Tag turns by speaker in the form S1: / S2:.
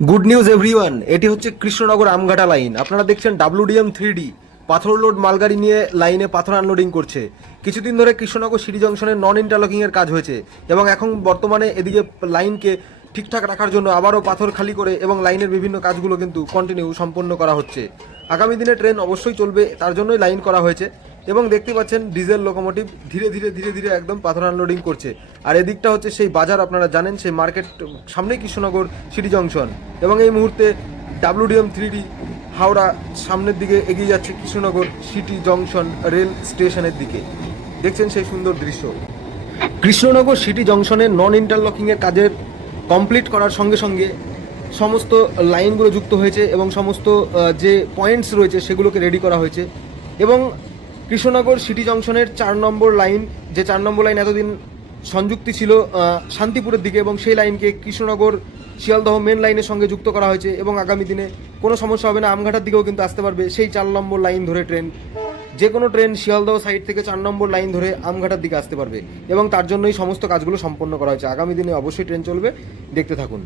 S1: Good news everyone এটি হচ্ছে Krishnanagar Amghata line আপনারা দেখছেন W D M three D পাথর লোড মালগাড়ি নিয়ে লাইনে পাথর আনলোডিং করছে। কিছুদিন ধরে কৃষ্ণনগর সিটি জংশনের নন ইন্টারলকিং এর কাজ হয়েছে এবং এখন বর্তমানে এদিকে লাইনকে ঠিকঠাক রাখার জন্য আবারও পাথর খালি করে এবং লাইনের বিভিন্ন কাজগুলো কিন্তু কন্টিনিউ সম্পন্ন করা হচ্ছে। আগামী দিনে ট্রেন অবশ্যই চলবে, তার জন্যই লাইন করা হয়েছে। এবং দেখতে পাচ্ছেন ডিজেল লোকোমোটিভ ধীরে ধীরে ধীরে ধীরে একদম পাথর আনলোডিং করছে। আর এদিকটা হচ্ছে সেই বাজার, আপনারা জানেন, সেই মার্কেট সামনেই কৃষ্ণনগর সিটি জংশন এবং এই মুহূর্তে ডাব্লুডিএম থ্রি ডি হাওড়া সামনের দিকে এগিয়ে যাচ্ছে কৃষ্ণনগর সিটি জংশন রেল স্টেশনের দিকে। দেখছেন সেই সুন্দর দৃশ্য। কৃষ্ণনগর সিটি জংশনের নন ইন্টারলকিংয়ের কাজের কমপ্লিট করার সঙ্গে সঙ্গে সমস্ত লাইনগুলো যুক্ত হয়েছে এবং সমস্ত যে পয়েন্টস রয়েছে সেগুলোকে রেডি করা হয়েছে। এবং কৃষ্ণনগর সিটি জংশনের চার নম্বর লাইন, যে চার নম্বর লাইন এতদিন সংযুক্তি ছিল শান্তিপুরের দিকে এবং সেই লাইনকে কৃষ্ণনগর শিয়ালদহ মেন লাইনের সঙ্গে যুক্ত করা হয়েছে এবং আগামী দিনে কোনো সমস্যা হবে না, আমঘাটার দিকেও কিন্তু আসতে পারবে সেই চার নম্বর লাইন ধরে ট্রেন। যে কোনো ট্রেন শিয়ালদহ সাইড থেকে চার নম্বর লাইন ধরে আমঘাটার দিকে আসতে পারবে এবং তার জন্যই সমস্ত কাজগুলো সম্পন্ন করা হয়েছে। আগামী দিনে অবশ্যই ট্রেন চলবে, দেখতে থাকুন।